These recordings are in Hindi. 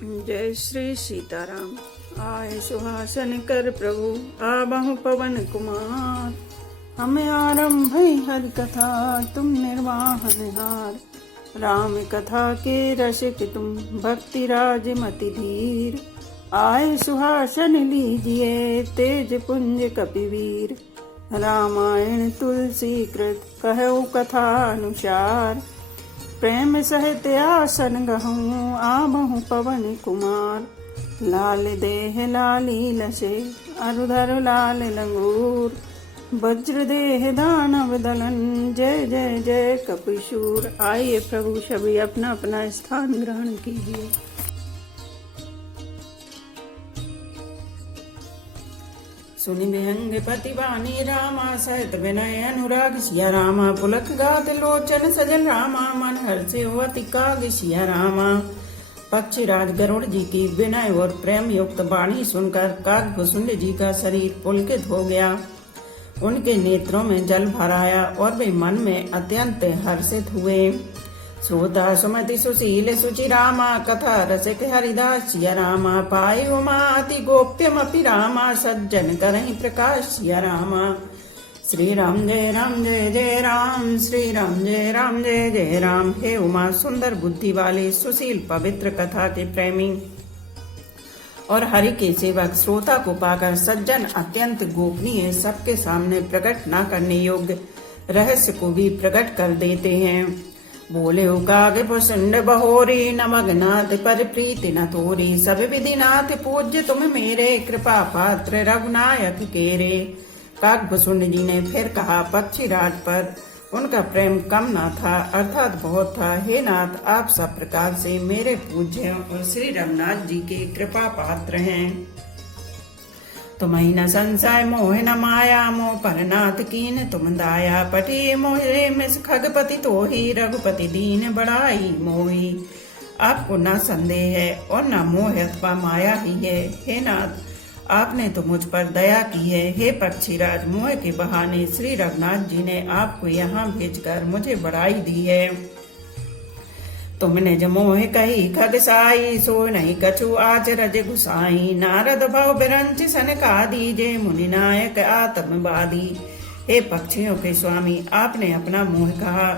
जय श्री सीताराम। आए सुहासन कर प्रभु आबहु पवन कुमार। हमें आरंभ हरि कथा तुम निर्वाहन हार। राम कथा के रसिक तुम भक्ति राज मति धीर। आए सुहासन लीजिए तेज पुंज कपिवीर। रामायण तुलसी कृत कहु कथा अनुसार। प्रेम सहित आसन गहूँ आबहु पवन कुमार। लाल देह लाली लसे अरुधर लाल लंगूर। वज्र देह दानव दलन जय जय जय कपिशूर। आइए प्रभु सभी अपना अपना स्थान ग्रहण कीजिए। सुनि विहंग पतिवानी रामा सहित विनय अनुराग सिया रामा। पुलक गात लोचन सजन रामा मन हर्षे अति काग सिया रामा। पक्षीराज गरुड़ जी की विनय और प्रेम युक्त वाणी सुनकर कागभूषुंड जी का शरीर पुलकित हो गया। उनके नेत्रों में जल भर आया और वे मन में अत्यंत हर्षित हुए। श्रोता सुमति सुशील सुचि रामा कथा रसिक हरिदास सिया रामा। पाई उमा अति गोप्यमपि रामा सज्जन करहि प्रकाश सिया रामा। श्री राम जय जय राम। श्री राम जय जय राम। हे उमा सुंदर बुद्धि वाले सुशील पवित्र कथा के प्रेमी और हरि के सेवक श्रोता को पाकर सज्जन अत्यंत गोपनीय सबके सामने प्रकट न करने योग्य रहस्य को भी प्रकट कर देते हैं। बोले काग भुसुंड बहोरी नमगनाथ पर प्रीति न तोरी। सब विधिनाथ पूज्य तुम मेरे कृपा पात्र रघुनायक केरे। कागभूषुंड जी ने फिर कहा पक्षीराज पर उनका प्रेम कम न था अर्थात बहुत था। हे नाथ आप सब प्रकार से मेरे पूज्य और श्री रघुनाथ जी के कृपा पात्र हैं। तुम्हि न संशय मोह न माया मोह पर नाथ कीन तुम दाया। पटी मोहे मिस खगपति तोहि रघुपति दीन बड़ाई मोही। आपको न संदेह है और न मोह अथवा माया ही है। हे नाथ आपने तो मुझ पर दया की है। हे पक्षीराज मोह के बहाने श्री रघुनाथ जी ने आपको यहाँ भेजकर मुझे बड़ाई दी है। तुमने जो मोह कही खगसाई सो नहीं कछु आज रज गुसाई। नारद भव बिरंच सनकादि जय मुनि नायक आत्मवादी। हे पक्षियों के स्वामी आपने अपना मोह कहा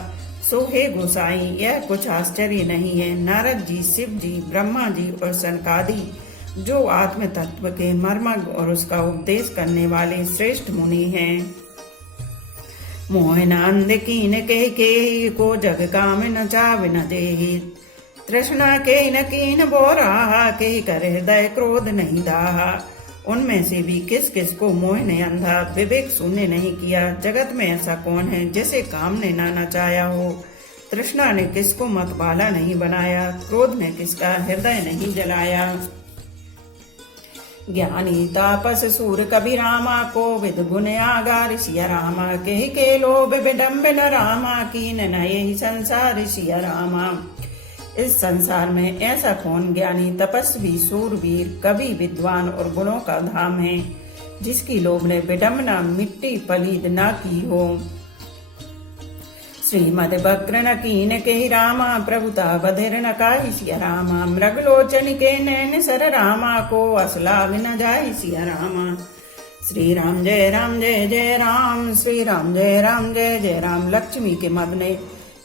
सो हे गोसाई यह कुछ आश्चर्य नहीं है। नारद जी शिव जी ब्रह्मा जी और सनकादि जो आत्म तत्व के मर्मज्ञ और उसका उपदेश करने वाले श्रेष्ठ मुनि हैं। मोहनांद कीन के को जग काम न चाव न देहि। तृष्णा के न कीन बोरा के कर हृदय क्रोध नहीं दाहा। उनमें से भी किस किस को मोह ने अंधा विवेक शून्य नहीं किया। जगत में ऐसा कौन है जिसे काम ने न नचाया हो। तृष्णा ने किसको मत वाला नहीं बनाया। क्रोध ने किसका हृदय नहीं जलाया। ज्ञानी तापस सूर कबि रामा को विद गुण आगार सिया रामा। के लोभ विडम्बन रामा कीन नये संसार सिया रामा। इस संसार में ऐसा कौन ज्ञानी तपस्वी सूरवीर कवि विद्वान और गुणों का धाम है जिसकी लोभ ने विडम्बना मिट्टी पलीद न की हो। श्रीमद वक्र न कीन के रामा प्रभुता बधिर न काही सिया रामा। मृगलोचन के नैन सर रामा को असलाग न जाय सिया रामा। श्री राम जय जय राम। श्री राम जय जय राम। लक्ष्मी के मद ने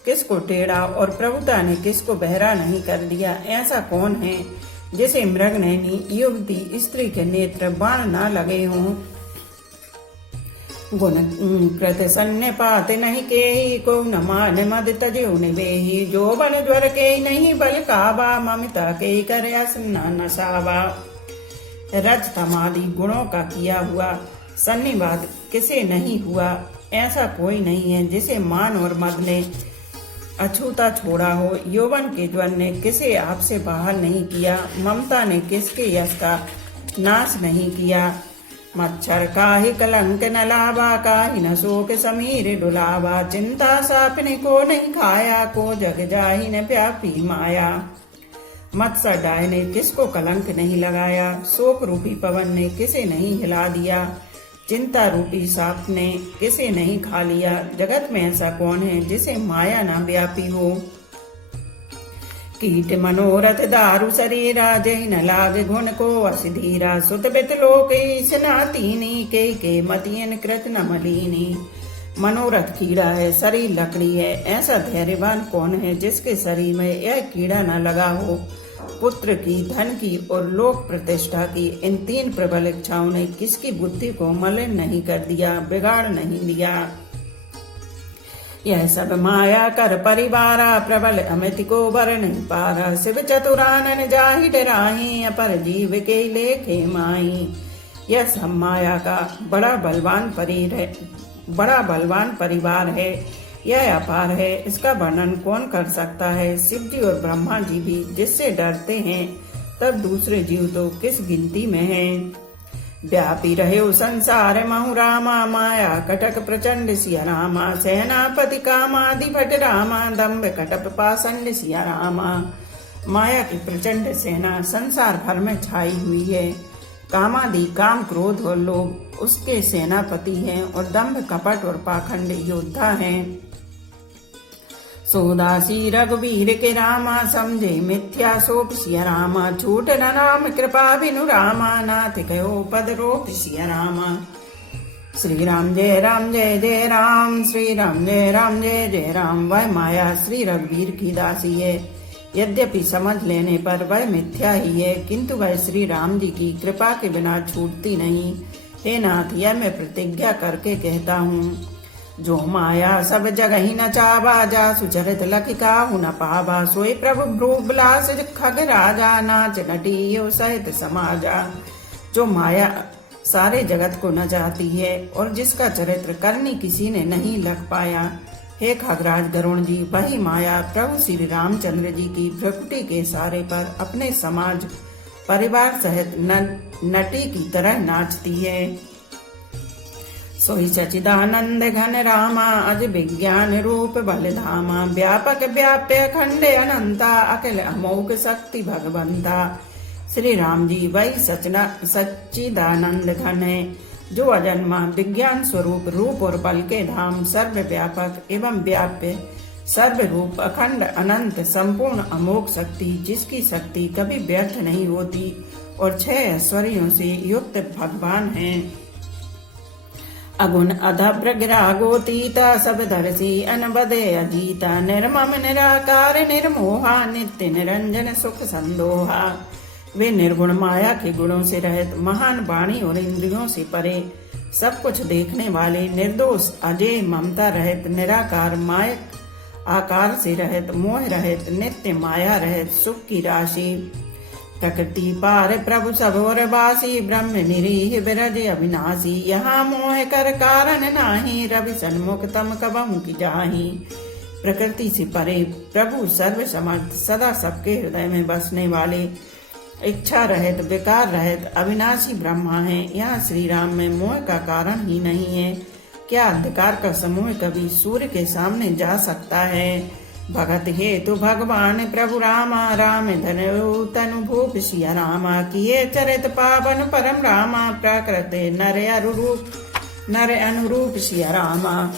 किसको टेढ़ा और प्रभुता ने किसको बहरा नहीं कर दिया। ऐसा कौन है जिसे मृग नैनी युवती स्त्री के नेत्र बाण न लगे हों। गुण कृत सन्य पात नहीं के को न मान मद तजो निवेही। जो बन ज्वर के नहीं बल काबा ममता के कर न सावा। रज तमादि गुणों का किया हुआ सन्निवाद किसे नहीं हुआ। ऐसा कोई नहीं है जिसे मान और मद ने अछूता छोड़ा हो। यौवन के ज्वर ने किसे आपसे बाहर नहीं किया। ममता ने किसके यश का नाश नहीं किया। मच्छर काहि कलंक न लावा काहि न शोक समीर डुलावा। चिंता सापने को नहीं खाया को जग जाहि न व्यापी माया। मत्सर डाय ने किसको कलंक नहीं लगाया। शोक रूपी पवन ने किसे नहीं हिला दिया। चिंता रूपी सांप ने किसे नहीं खा लिया। जगत में ऐसा कौन है जिसे माया न व्यापी हो। कीट मनोरथ दारु शरीरा जय न लाग गुण को असिधीरा सुत बित लोक स्नातीनी के मतियन कृत न मलिनी। मनोरथ कीड़ा है, शरीर लकड़ी है, ऐसा धैर्यवान कौन है जिसके शरीर में यह कीड़ा न लगा हो। पुत्र की, धन की और लोक प्रतिष्ठा की इन तीन प्रबल इच्छाओं ने किसकी बुद्धि को मलिन नहीं कर दिया, बिगाड़ नहीं दिया। यह सब माया कर परिवारा, प्रबल अमित को बर नहीं पारा। शिव चतुरानन जाहि डराही, अपर जीव के लेखे माही। यह सब माया का बड़ा बलवान परिवार है, यह अपार है, इसका वर्णन कौन कर सकता है। शिव जी और ब्रह्मा जी भी जिससे डरते हैं, तब दूसरे जीव तो किस गिनती में हैं। व्यापी रहे संसार महु रामा, माया कटक प्रचंड सिया रामा। सेनापति कामाधिपट रामा, दम्भ कटप पाषंड सिया रामा। माया की प्रचंड सेना संसार भर में छाई हुई है। कामादि काम क्रोध और लोभ उसके सेनापति हैं, और दम्भ कपट और पाखंड योद्धा हैं। सोदासी रघुवीर के रामा, समझे मिथ्या शोक सिया रामा। छूट न नाम कृपा बिनु रामा, नाथ कहो पद रोक सिया रामा। श्री राम जय राम जय जय राम, श्री राम जय राम जय जय राम। वह माया श्री रघुवीर की दासी है, यद्यपि समझ लेने पर वह मिथ्या ही है, किंतु वह श्री राम जी की कृपा के बिना छूटती नहीं। हे नाथ, यह मैं प्रतिज्ञा करके कहता हूँ, जो माया सब जगह ही न चावा, जा सुचरित लखि काहू न पावा। सोई प्रभु भ्रू बिलास खग राजा, नाच नटियो सहित समाजा। जो माया सारे जगत को न चाहती है, और जिसका चरित्र करनी किसी ने नहीं लग पाया। हे खगराज गरुण जी, वही माया प्रभु श्री रामचंद्र जी की भ्रकुटी के सारे पर अपने समाज परिवार सहित नटी की तरह नाचती है। सोई सचिदानंद घन रामा, अज विज्ञान रूप बल धामा। व्यापक व्याप्य अखंड अनंता, अखिल अमोघ शक्ति भगवंता। श्री राम जी वही सच्चिदानंद घन है, जो अजन्मा विज्ञान स्वरूप रूप और बल के धाम, सर्वव्यापक एवं व्याप्य, सर्वरूप, अखंड, अनंत, संपूर्ण, अमोघ शक्ति, जिसकी शक्ति कभी व्यर्थ नहीं होती, और 6 ऐश्वर्यों से युक्त भगवान हैं। अगुण अधभ्र गिरागोतीता, सब दर्शी अनबदे अजीता। निर्मम निराकार निर्मोहा, नित्य निरंजन सुख संदोहा। वे निर्गुण माया के गुणों से रहित, महान वाणी और इंद्रियों से परे, सब कुछ देखने वाले, निर्दोष, अजय, ममता रहित, निराकार, मायक आकार से रहित, मोह रहित, नित्य माया रहित, सुख की राशि। प्रकृति पार प्रभु सब और वासी, ब्रह्म निरीह बिरज अविनाशी। यहाँ मोह कर कारण नाही, रवि सन्मुख तम कबहु की जाही। प्रकृति से परे प्रभु सर्व समर्थ, सदा सबके हृदय में बसने वाले, इच्छा रहित, विकार रहित, अविनाशी ब्रह्मा है। यहाँ श्री राम में मोह का कारण ही नहीं है। क्या अंधकार का समूह कभी सूर्य के सामने जा सकता है। भगत हेतु भगवान प्रभु रामा, राम धनु तनु भूप सिया रामा। किए चरित पावन परम रामा, प्रकृति नर अनुरूप सिया रामा।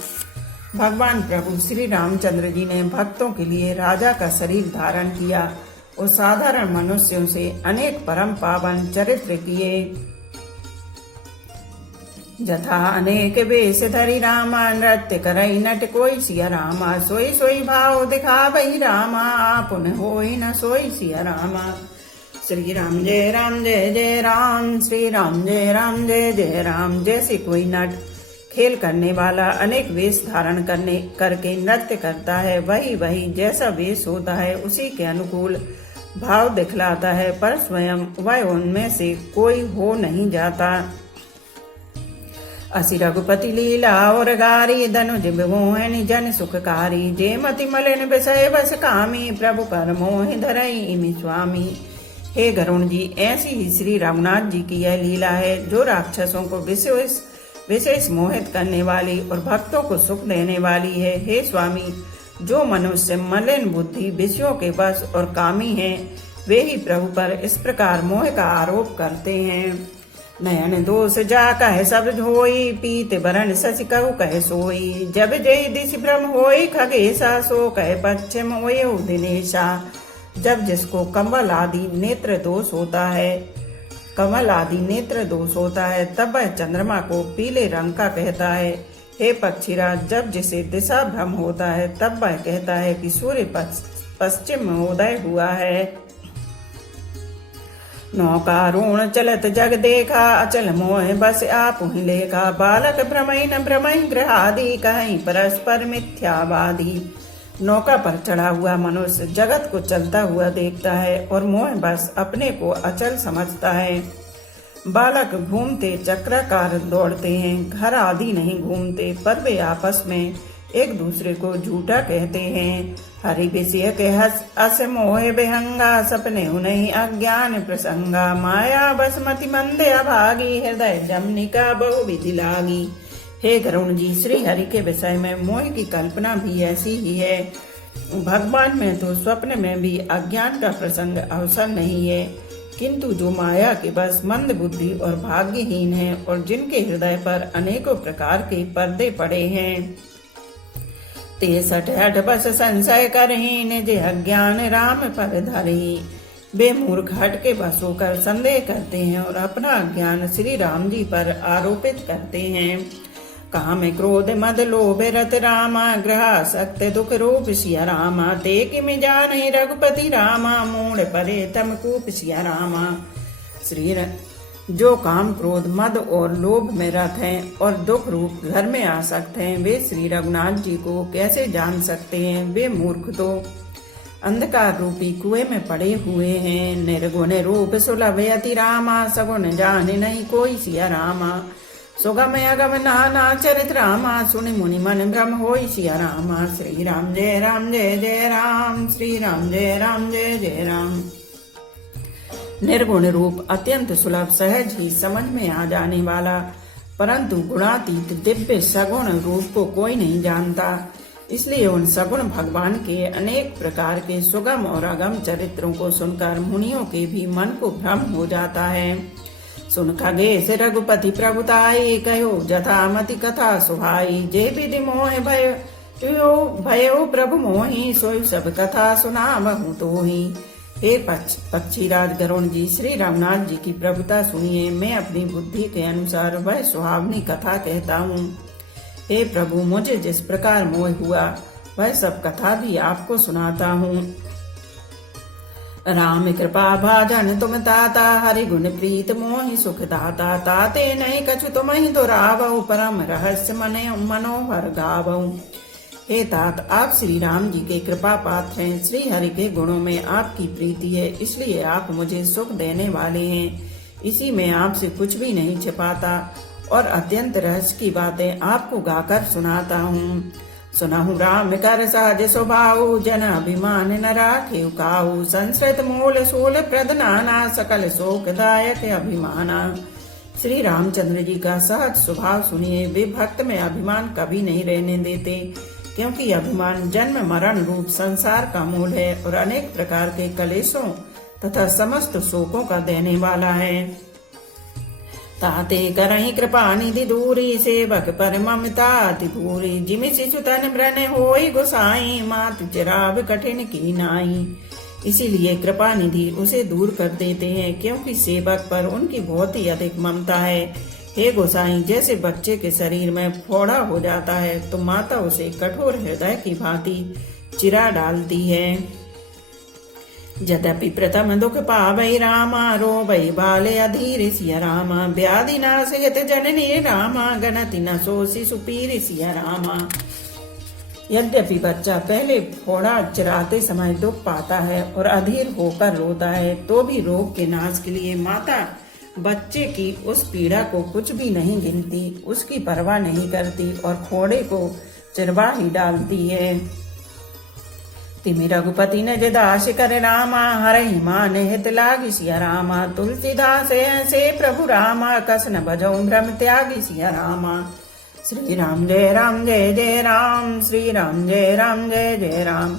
भगवान प्रभु श्री रामचंद्र जी ने भक्तों के लिए राजा का शरीर धारण किया और साधारण मनुष्यों से अनेक परम पावन चरित्र किए। जथा अनेक वेश धरि रामा, नृत्य करई नट कोई सिया रामा। सोई सोई भाव दिखावई रामा, आपुन होई न सोई सिया रामा। श्री राम जय जय राम, श्री राम जय जय राम। जैसे कोई नट खेल करने वाला अनेक वेश धारण करके नृत्य करता है, वही जैसा वेश होता है उसी के अनुकूल भाव दिखलाता है, पर स्वयं वह उनमें से कोई हो नहीं जाता। असि रघुपति लीला और गारी, धनुज विमोहन जन सुखकारी। जे मति मलिन विषय बस कामी, प्रभु पर मोहि धरई इमि स्वामी। हे गरुण जी, ऐसी ही श्री रघुनाथ जी की यह लीला है, जो राक्षसों को विशेष मोहित करने वाली और भक्तों को सुख देने वाली है। हे स्वामी, जो मनुष्य मलिन बुद्धि, विषयों के बस और कामी हैं, वे ही प्रभु पर इस प्रकार मोह का आरोप करते हैं। नयन दोष जा कह सब धोई, पीत बरन शशि कहु कह सोई। जब जय दिश भ्रम होई खगेशा, सो कह पश्चिम ओयो दिनेशा। जब जिसको कमल आदि नेत्र दोष होता है तब वह चंद्रमा को पीले रंग का कहता है। हे पक्षीराज, जब जिसे दिशा भ्रम होता है तब वह कहता है कि सूर्य पश्चिम में उदय हुआ है। नौकारूण चलत जग देखा, अचल मोह बस आप ही लेखा। बालक भ्रमई ग्रहादि, कहीं परस्पर मिथ्यावादी। नौका पर चढ़ा हुआ मनुष्य जगत को चलता हुआ देखता है और मोह बस अपने को अचल समझता है। बालक घूमते चक्राकार दौड़ते हैं, घर आदि नहीं घूमते, पर वे आपस में एक दूसरे को झूठा कहते हैं। हरि विषय के अस मोह विहंगा, सपने उन्हीं अज्ञान प्रसंगा। माया बसमति मंदे अभागी, हृदय जमनिका बहु विधि लागी। हे गरुण जी, श्री हरि के विषय में मोह की कल्पना भी ऐसी ही है। भगवान में तो स्वप्न में भी अज्ञान का प्रसंग अवसर नहीं है, किंतु जो माया के बस मंद बुद्धि और भाग्यहीन है और जिनके हृदय पर अनेकों प्रकार के पर्दे पड़े हैं। 63 बस संशय करही, निज अज्ञान राम पर धरही। वे मूर्ख हट के बस होकर संदेह करते हैं और अपना अज्ञान श्री राम जी पर आरोपित करते हैं। काम क्रोध मद लोभ रत रामा, ग्रह सक्त दुख रूप सिया रामा। तेक में जान रघुपति रामा, मूढ़ परे तम कूप सिया रामा। जो काम क्रोध मद और लोभ में रत हैं और दुख रूप घर में आसक्त हैं, वे श्री रघुनाथ जी को कैसे जान सकते हैं। वे मूर्ख तो अंधकार रूपी कुएं में पड़े हुए हैं। निर्गुण रूप सुलभ अति रामा, सगुण जाने नहीं कोई सिया रामा। सुगम अगम नाना चरित रामा, सुनि मुनि मन भ्रम होई सिया रामा। श्री राम जय जय राम, श्री राम जय जय राम। निर्गुण रूप अत्यंत सुलभ, सहज ही समझ में आ जाने वाला, परंतु गुणातीत दिव्य सगुण रूप को कोई नहीं जानता। इसलिए उन सगुण भगवान के अनेक प्रकार के सुगम और अगम चरित्रों को सुनकर मुनियों के भी मन को भ्रम हो जाता है। सुन खगेश रघुपति प्रभुताई, कहो जथामति कथा सुहाई। जे विधि मोह भयो प्रभु मोहि, सोई सब कथा सुनावहु तोहि। हे पक्षीराज गरुण जी, श्री रामनाथ जी की प्रभुता सुनिए। मैं अपनी बुद्धि के अनुसार वह सुहावनी कथा कहता हूँ। हे प्रभु, मुझे जिस प्रकार मोह हुआ वह सब कथा भी आपको सुनाता हूँ। राम कृपा भाजन तुम ताता, हरि गुण प्रीत मोहि सुख दाता। ताते नहीं कछु तुम ही दुरावहु, परम रहस्य मनोहर गावहु। हे तात, आप श्री राम जी के कृपा पात्र हैं। श्री हरि के गुणों में आपकी प्रीति है, इसलिए आप मुझे सुख देने वाले हैं। इसी में आपसे कुछ भी नहीं छिपाता और अत्यंत रहस्य की बातें आपको गाकर सुनाता हूँ। सुनहु राम कर सहज स्वभाव, जन अभिमान न राखे काहू। संस्कृत मूल सूल प्रद नाना, सकल शोकदायक अभिमाना। श्री रामचंद्र जी का सहज स्वभाव सुनिए। वे भक्त में अभिमान कभी नहीं रहने देते, क्योंकि अभिमान जन्म मरण रूप संसार का मूल है और अनेक प्रकार के कलेशों तथा समस्त शोकों का देने वाला है। ताते करहि कृपा निधि दूरी, सेवक पर ममता अति पूरी। जिमि शिशु तन ब्रन होई गोसाई, मातु चिराब कठिन की नाई। इसीलिए कृपा निधि उसे दूर कर देते हैं, क्योंकि सेवक पर उनकी बहुत ही अधिक ममता है। हे गोसाई, जैसे बच्चे के शरीर में फोड़ा हो जाता है तो माता उसे कठोर हृदय की भांति चिरा डालती है। यद्यपि प्रथम दुख पावै रामा, रोवै बाले अधीर सिया रामा। व्याधि नाशयत जननी रामा, गणति न सो शिशु पीर सिया रामा। यद्यपि बच्चा पहले फोड़ा चिराते समय दुख पाता है और अधीर होकर रोता है, तो भी रोग के नाश के लिए माता बच्चे की उस पीड़ा को कुछ भी नहीं गिनती, उसकी परवाह नहीं करती और फोड़े को चिरवा ही डालती है। तिमि रघुपति न जदाश कर रामा, हरहि मान हित लागी सिया रामा। तुलसीदास ऐसे प्रभु रामा, कस न बजौ भ्रम त्यागी सिया रामा। श्री राम जय जय राम, श्री राम जय जय राम।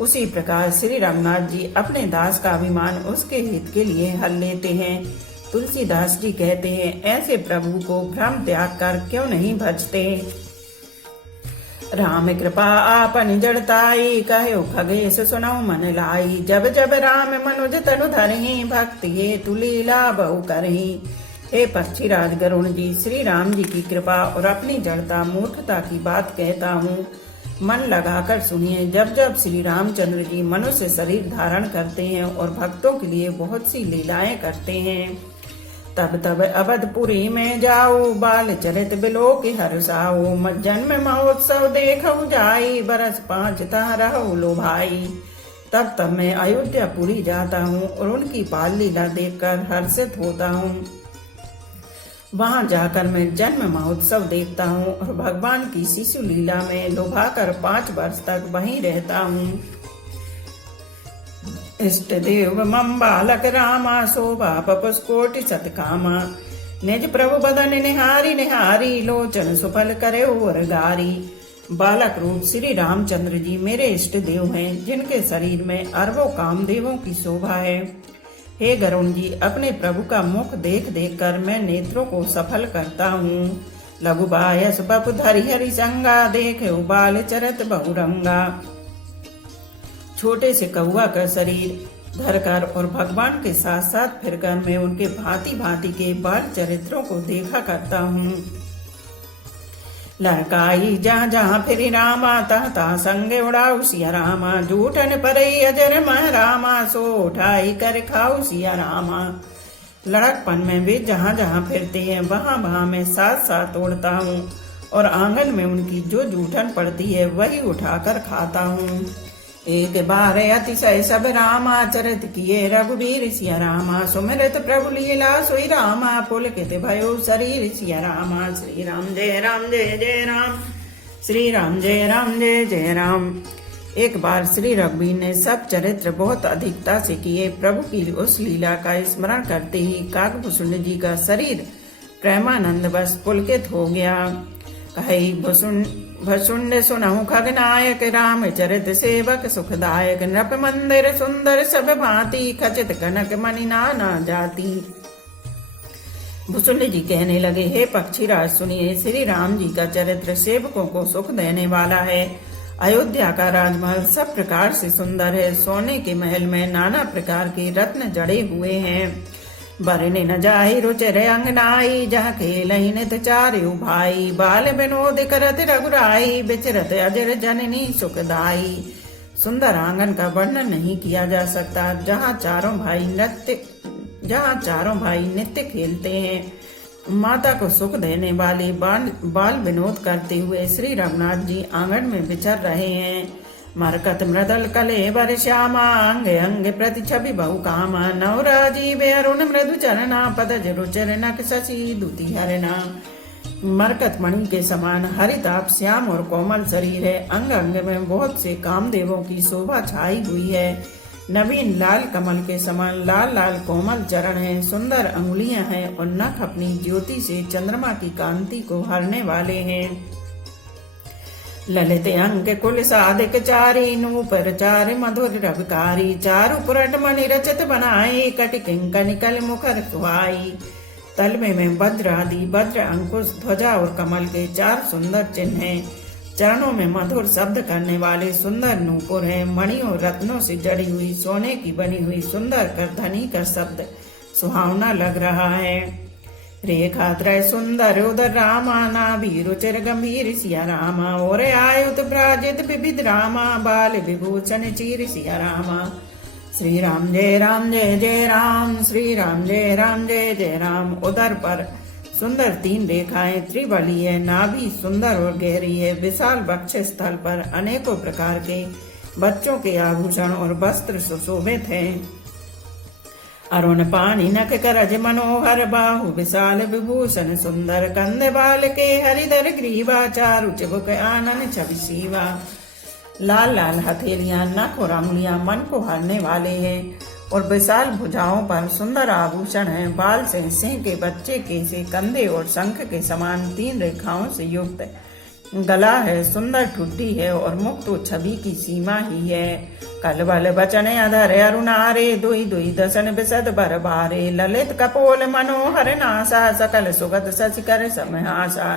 उसी प्रकार श्री रामनाथ जी अपने दास का अभिमान उसके हित के लिए हल लेते हैं। तुलसीदास जी कहते हैं, ऐसे प्रभु को भ्रम त्याग कर क्यों नहीं भजते। राम कृपा आपन जड़ताई, कहो खगेश सुनऊ मन लाई। जब जब राम मनुज तनु धरही, भक्ति ये तुलीला बहु करही। हे पक्षीराज गरुण जी, श्री राम जी की कृपा और अपनी जड़ता मूर्खता की बात कहता हूँ, मन लगाकर सुनिए। जब जब श्री रामचंद्र जी मनुष्य शरीर धारण करते हैं और भक्तों के लिए बहुत सी लीलाएं करते हैं, तब तब अवधपुरी में जाऊ, बाल चरित बिलो के हर्षाऊ। जन्म महोत्सव देखऊ जाई, बरस 5 तह रहू लो भाई। तब तब मैं अयोध्यापुरी जाता हूँ और उनकी बाल लीला देखकर हर्षित होता हूँ। वहां जाकर मैं जन्म महोत्सव देखता हूँ और भगवान की शिशु लीला में लुभाकर 5 वर्ष तक वहीं रहता हूँ। इष्ट देव मम बालक रामा, शोभा पपुस्कोटि सतकामा। निज प्रभु बदन निहारी निहारी, लोचन सुफल करे और गारी। बालक रूप श्री रामचंद्र जी मेरे इष्ट देव हैं, जिनके शरीर में अरबों कामदेवों की शोभा है। हे गरुण जी, अपने प्रभु का मुख देख देख कर मैं नेत्रों को सफल करता हूँ। लघु बायस बपु धरि हरि संगा, देखे बाल चरत बहुरंगा। छोटे से कौआ का शरीर धरकर और भगवान के साथ साथ फिरकर मैं उनके भांति भांति के बाल चरित्रों को देखा करता हूँ। लड़काई जहाँ जहाँ फिरी रामा, तह तह संगे उड़ाऊ सिया रामा। जूठन परई अजर मह रामा, सो उठाई कर खाऊ सिया रामा। लड़कपन में वे जहाँ जहाँ फिरते हैं वहाँ वहाँ मैं साथ साथ उड़ता हूँ और आंगन में उनकी जो जूठन पड़ती है वही उठाकर खाता हूँ। एक बार अतिशय सब रामा, चरित किए रघुबीर सिया रामा। सुमिरत प्रभु लीला सोई रामा, पुलकित भयो शरीर सिया रामा। श्री राम जय जय राम, श्री राम जय जय राम। एक बार श्री रघुबीर ने सब चरित्र बहुत अधिकता से किए। प्रभु की उस लीला का स्मरण करते ही काकभूषुंड जी का शरीर प्रेमानंद बस पुलकित हो गया। कही भसुंड सुनहु खगनायक, राम चरित सेवक सुखदायक। नृप मंदिर सुंदर सब भांति, खचित कनक मणि नाना जाति। भुसुंड जी कहने लगे, हे पक्षीराज सुनिए, श्री राम जी का चरित्र सेवकों को सुख देने वाला है। अयोध्या का राजमहल सब प्रकार से सुंदर है। सोने के महल में नाना प्रकार के रत्न जड़े हुए हैं। बरने न जाहि रुचिर अंगनाई, जहाँ खेलहि नित चारु भाई। बाल विनोद करत रघुराई, बिचरत अजर जननी सुखदाई। सुंदर आंगन का वर्णन नहीं किया जा सकता, जहाँ चारों भाई नित्य खेलते हैं। माता को सुख देने वाले बाल विनोद करते हुए श्री रघुनाथ जी आंगन में विचर रहे हैं। मरकत मृदल कलेवर श्यामा, अंग अंग प्रति छवि बहु कामा। नवराजीव अरुण मृदु चरना, पदज रुचिर नक शशि दुति हरना। मरकत मणि के समान हरिताप श्याम और कोमल शरीर है। अंग अंग में बहुत से कामदेवों की शोभा छाई हुई है। नवीन लाल कमल के समान लाल लाल कोमल चरण है। सुंदर अंगुलियां हैं और नख अपनी ज्योति से चंद्रमा की कांति को हरने वाले हैं। ललित अंग कुल साधिक चारी, नूपर चार मधुर रवकारी। चारु पुरट मणि रचित बनाई, कटि किंकन कल मुखर सुहाई। तलवे में वज्र आदि वज्र अंकुश ध्वजा और कमल के 4 सुंदर चिन्ह हैं। चरणों में मधुर शब्द करने वाले सुंदर नूपुर हैं। मणियों रत्नों से जड़ी हुई सोने की बनी हुई सुंदर करधनी का शब्द सुहावना लग रहा है। रेखा त्रय सुंदर उदर रामा, नाभि रुचिर गंभीर सिया रामा। और आयुत प्राजित विविध रामा, बाल विभूषण चीर सिया रामा। श्री राम जय जय राम, श्री राम जय जय राम। उदर पर सुंदर 3 रेखाएं त्रिबली है। नाभि सुंदर और गहरी है। विशाल वक्ष स्थल पर अनेकों प्रकार के बच्चों के आभूषण और वस्त्र सुशोभित हैं। अरुण पानी नख करज मनोहर, बाहु विशाल विभूषण सुंदर। कंद बाल के हरिधर ग्रीवा, चारु चिबुक आनन छवि सीवा। लाल लाल हथेलियां, नख और अंगुलियां मन को हरने वाले हैं और विशाल भुजाओं पर सुंदर आभूषण हैं। बाल से सिंह के बच्चे के से कंधे और शंख के समान 3 रेखाओं से युक्त। गला है, सुंदर ठुड्डी है और मुख तो छवि की सीमा ही है। कलबल बचन अधर अरुणारे, दुई दुई दसन बिसद बर बारे। ललित कपोल मनोहर नासा, सकल सुगत शशिकर समहासा।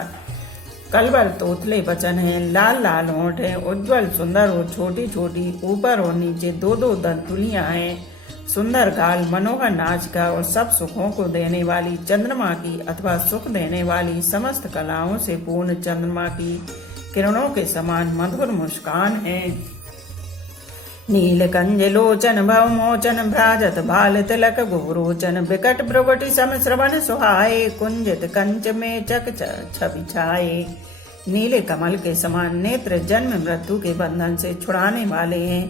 कलबल तोतले वचन है, लाल लाल होंठ है, उज्जवल सुंदर और छोटी छोटी ऊपर और नीचे दो दो दंतुलियां हैं, सुंदर गाल, मनोहर नाचिका और सब सुखों को देने वाली चंद्रमा की अथवा सुख देने वाली समस्त कलाओं से पूर्ण चंद्रमा की किरणों के समान मधुर मुस्कान है। नीलकंज लोचन भवमोचन भ्राजत बाल तिलक गोरोचन विकट भ्रुगुटि सम श्रवण सुहाए कुंजित कंच में चक छवि छाए। नीले कमल के समान नेत्र जन्म मृत्यु के बंधन से छुड़ाने वाले हैं।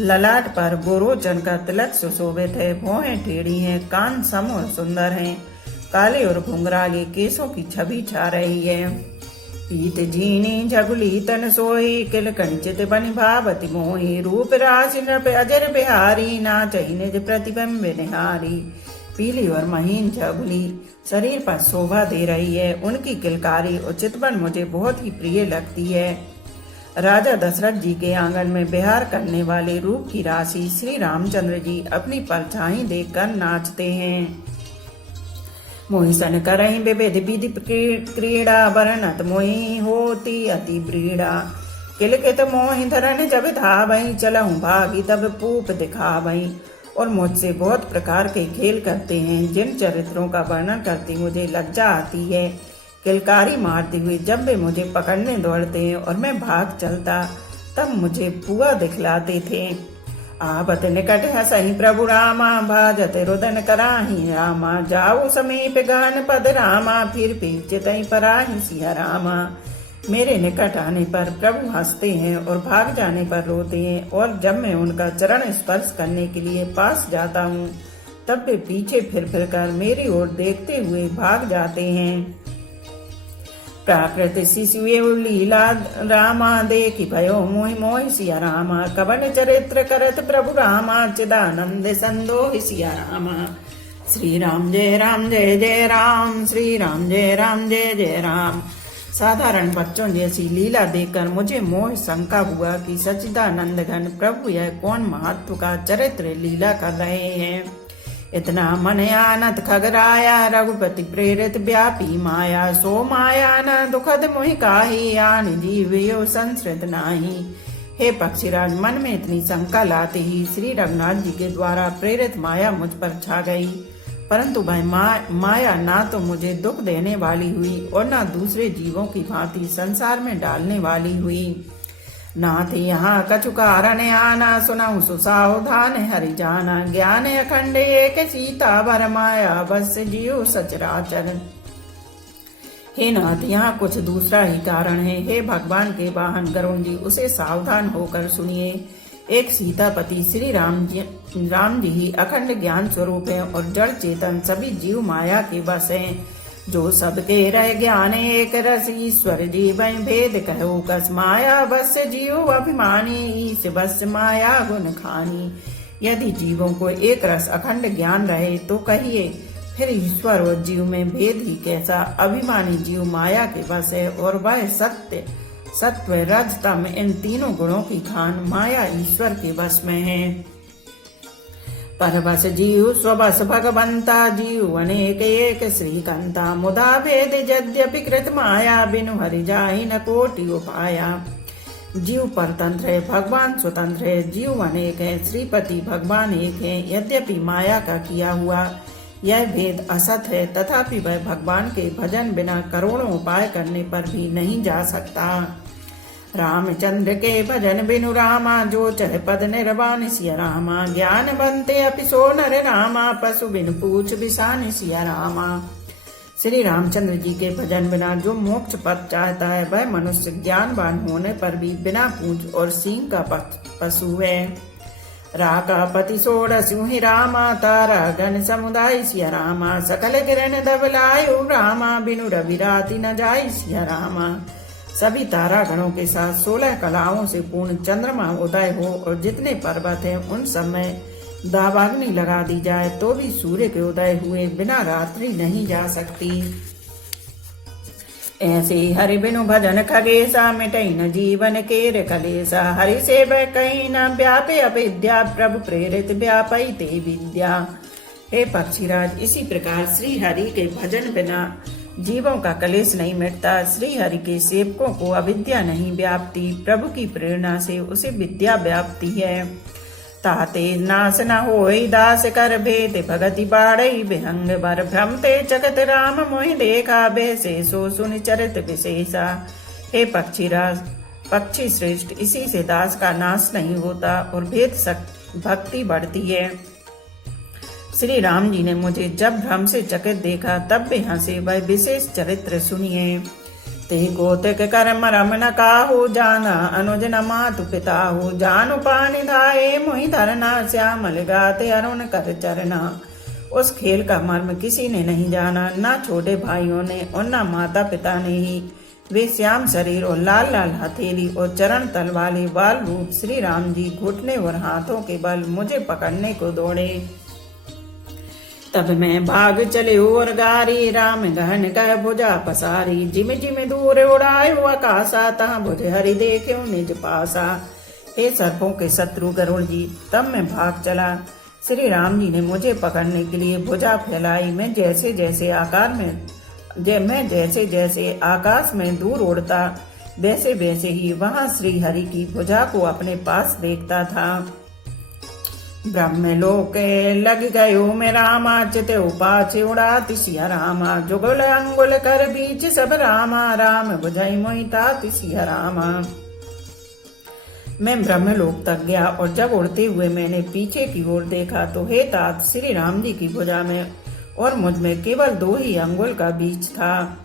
ललाट पर गोरोचन का तिलक सुशोभित है, भौहें टेढ़ी हैं, कान सम और सुंदर हैं, काले और घुंघराले केसों की छवि छा रही है। पीत झीनी झगुली तन सोई किल कंचित बनि भावति मोही रूप राशि नृप अजर बिहारी नाचई निज प्रतिबिंब निहारी। पीली और महीन झगुली शरीर पर शोभा दे रही है, उनकी किलकारी और चितवन मुझे बहुत ही प्रिय लगती है। राजा दशरथ जी के आंगन में विहार करने वाले रूप की राशि श्री रामचंद्र जी अपनी परछाई देखकर नाचते हैं। मोहि सन करहि विविध विधि क्रीड़ा वर्णत मोहि होती अति ब्रीड़ा। किलकित मोहि धरन जब धावहि चलहु भागी तब पूप दिखावहि। और मुझसे बहुत प्रकार के खेल करते हैं, जिन चरित्रों का वर्णन करती मुझे लज्जा आती है। किलकारी मारते हुए जब वे मुझे पकड़ने दौड़ते हैं और मैं भाग चलता तब मुझे पुआ दिखलाते थे। आवत निकट हसहि प्रभु रामा भाजत रुदन कराही रामा। जाऊ समीप गान पद रामा फिर पीछे पराही सिया रामा। मेरे निकट आने पर प्रभु हंसते हैं और भाग जाने पर रोते हैं, और जब मैं उनका चरण स्पर्श करने के लिए पास जाता हूँ तब वे पीछे फिर कर मेरी ओर देखते हुए भाग जाते हैं। प्राकृत शिशु लीला रामा देखि भयो मोहि मोहि सिया रामा। कवन चरित्र करत प्रभु रामा चिदानंद संदोहि सिया रामा। श्री राम जय जय राम, श्री राम जय जय राम। साधारण बच्चों जैसी लीला देखकर मुझे मोह शंका हुआ कि सच्चिदानंद घन प्रभु यह कौन महत्व का चरित्र लीला कर रहे हैं। इतना मन आनत खगराया रघुपति प्रेरित व्यापी माया। सो माया न दुखद मोहि काहि आन जीवयो संसृत नाही। हे पक्षीराज, मन में इतनी शंका लाते ही श्री रघुनाथ जी के द्वारा प्रेरित माया मुझ पर छा गई, परंतु वह माया ना तो मुझे दुख देने वाली हुई और ना दूसरे जीवों की भांति संसार में डालने वाली हुई। नाथ यहाँ कछु कारण आना सुनऊ सुसावधान हरि जाना। ज्ञान अखंड एक सीता वर माया बस जीव सचराचर। हे नाथ, यहाँ कुछ दूसरा ही कारण है। हे भगवान के वाहन गरुण जी, उसे सावधान होकर सुनिए। एक सीतापति श्री राम जी ही अखंड ज्ञान स्वरूप है और जड़ चेतन सभी जीव माया के बस हैं। जो सबके रह ज्ञान एक रस ईश्वर जीव भेद कहो कस। माया बस जीव अभिमानी ईश बस माया गुण खानी। यदि जीवों को एक रस अखंड ज्ञान रहे तो कहिए फिर ईश्वर और जीव में भेद ही कैसा। अभिमानी जीव माया के बस है और वह सत्य सत्व रज तम इन तीनों गुणों की खान माया ईश्वर के बस में है। परवश जीव स्वबस भगवंता जीव अनेक एक श्रीकंता। मुदा भेद यद्यपि कृत माया बिनु हरि जाहि न कोटि उपाया। जीव परतंत्र है, भगवान स्वतंत्र है। जीव अनेक है, श्रीपति भगवान एक है। यद्यपि माया का किया हुआ यह भेद असत है, तथापि वह भगवान के भजन बिना करोड़ों उपाय करने पर भी नहीं जा सकता। रामचंद्र के भजन बिनु रामा जो चह पद निर्वाण सिया रामा। ज्ञान बनते अपि सो नर रामा पशु बिनु पूछ बिसान सिया रामा। श्री रामचंद्र जी के भजन बिना जो मोक्ष पद चाहता है वह मनुष्य ज्ञानवान होने पर भी बिना पूछ और सींग का पशु है। राका पति सोड़स्यु ही रामा तारा गण समुदाय सिया रामा। सकल किरण धवलायु रामा बिनु रवि राति न जाय सिया रामा। सभी तारा गणों के साथ 16 कलाओं से पूर्ण चंद्रमा उदय हो और जितने पर्वत हैं उन सब में दावाग्नि लगा दी जाए तो भी सूर्य के उदय हुए बिना रात्रि नहीं जा सकती। ऐसे हरि बिनु भजन खगेशा मिटई न जीवन केर कलेसा। हरि से कहीं न व्यापे अविद्या प्रभु प्रेरित व्यापई ते विद्या। हे पक्षीराज, इसी प्रकार श्री हरि के भजन बिना जीवों का कलेश नहीं मिटता। श्री हरि के सेवकों को अविद्या नहीं व्याप्ति, प्रभु की प्रेरणा से उसे विद्या व्याप्ति है। ताते नाश न होई दास कर भेद, भगति बाड़ई विहंग बर भ्रमते चकत राम मोहि देखा, बेसे सो सुन चरित विशेषा। हे पक्षीराज पक्षी श्रेष्ठ, इसी से दास का नाश नहीं होता और भेद भक्ति बढ़ती है। श्री राम जी ने मुझे जब भ्रम से चकित देखा तब भी हंसे, वह विशेष चरित्र सुनिए। ते गोतिक कर्म रम न काहू, जाना अनुज न मातु पिताहू, जानु पानि धाये मोहि धरना, श्यामल गाते अरुण कर चरना। उस खेल का मर्म किसी ने नहीं जाना, न छोटे भाइयों ने और न माता पिता ने ही। वे श्याम शरीर और लाल लाल हथेली और चरण तल वाले बाल रूप श्री राम जी घुटने और हाथों के बल मुझे पकड़ने को दौड़े। तब मैं भाग चले और गारी, राम गहन कह भुजा पसारी, जिम जिम दूर उड़ाए आकाशा, तहाँ भुज हरि देखे निज पासा। हे सर्पों के शत्रु गरुड़ जी, तब मैं भाग चला। श्री राम जी ने मुझे पकड़ने के लिए भुजा फैलाई। मैं जैसे जैसे आकाश में दूर उड़ता, वैसे वैसे ही वहां श्री हरि की भुजा को अपने पास देखता था। ब्रह्मलोक लग गयो में रामा, चित उपाच उड़ाति सिया रामा, जुगल अंगुल कर बीच सब रामा, राम बुझाई मोहिता सिया रामा। मैं ब्रह्मलोक तक गया और जब उड़ते हुए मैंने पीछे की ओर देखा तो हे तात, श्री राम जी की भुजा में और मुझ में केवल 2 ही अंगुल का बीच था।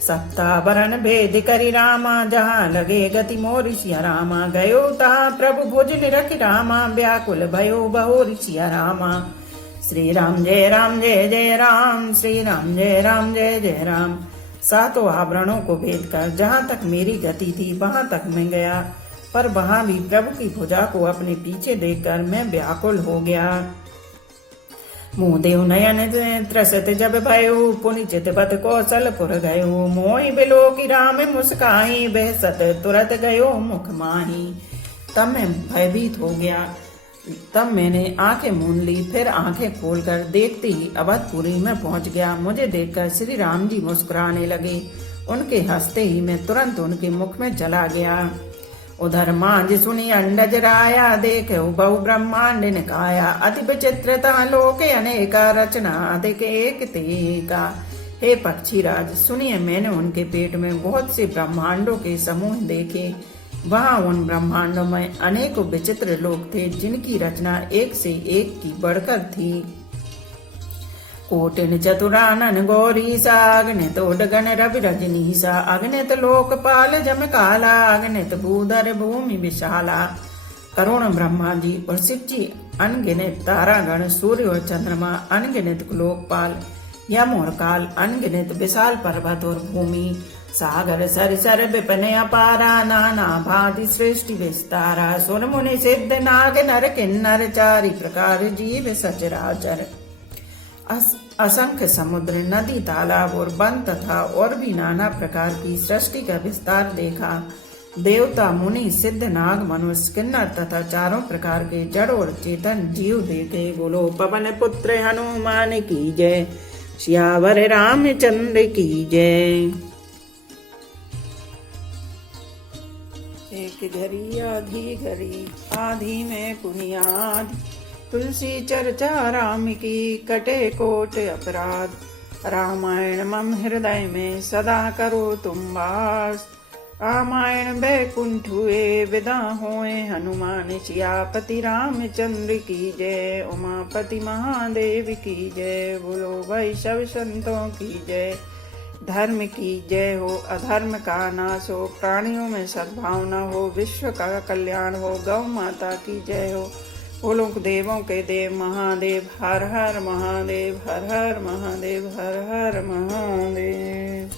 सप्तावरण भेद करी रामा, जहाँ लगे गति मोर सिया रामा, गयो तहाँ प्रभु भुज निरख रामा, व्याकुल भयो बहोर सिया रामा। श्री राम जय राम जय जय राम, श्री राम जय राम जय जय राम। 7 आवरणों को भेद कर जहाँ तक मेरी गति थी वहां तक मैं गया, पर वहां भी प्रभु की भुजा को अपने पीछे देखकर मैं व्याकुल हो गया। मुँह देव नयन त्रसत जब भयो, पुनि चित पत कौशलपुर गयो, मोहि बिलो की राम मुस्काई, बेहसत तुरत गयो मुख माही। तब मैं भयभीत हो गया। तब मैंने आंखें मूंद ली, फिर आंखें खोलकर देखते ही अवधपुरी में पहुंच गया। मुझे देखकर श्री राम जी मुस्कुराने लगे। उनके हंसते ही मैं तुरंत उनके मुख में चला गया। उधर मांझ सुनी अंडज राया, देखे बहु ब्रह्मांड निकाया, अति विचित्रता लोके अनेका, रचना अधिक एक तेका। हे पक्षीराज सुनिए, मैंने उनके पेट में बहुत से ब्रह्मांडों के समूह देखे। वहां उन ब्रह्मांडों में अनेकों विचित्र लोक थे, जिनकी रचना एक से एक की बढ़कर थी। कोटिन चतुरानन गौरीसा, अग्नित उडगन रवि रजनीसा, अग्नित लोकपाल जम काला, अग्नित भूधर भूमि विशाला। करुण ब्रह्मा जी और शिव जी अनगिनत तारागण, सूर्य और चंद्रमा अनगिनत लोकपाल, यम और काल अनगिनत विशाल पर्वत और भूमि, सागर सरिसर विपिन अपारा, नाना भांति सृष्टि विस्तारा, सुर मुनि सिद्ध नाग नर किन्नर, चारि प्रकार जीव सचराचर। असंख्य समुद्र, नदी, तालाब और वन तथा और भी नाना प्रकार की सृष्टि का विस्तार देखा। देवता, मुनि, सिद्ध, नाग, मनुष्य, किन्नर तथा चारों प्रकार के जड़ और चेतन जीव देखे। बोलो पवन पुत्र हनुमान की जय, सियावर रामचंद्र की जय। एक घड़ी आधी में पुनियाद, तुलसी चर्चा राम की, कटे कोट अपराध। रामायण मम हृदय में सदा करो तुम वास, रामायण बैकुंठ हुए विदा होए हनुमान, सियापति रामचंद्र की जय, उमापति महादेव की जय। बोलो वैष्णव संतों की जय। धर्म की जय हो, अधर्म का नाश हो, प्राणियों में सद्भावना हो, विश्व का कल्याण हो, गौ माता की जय हो। बोलो देवों के देव महादेव, हर हर महादेव, हर हर महादेव, हर हर महादेव।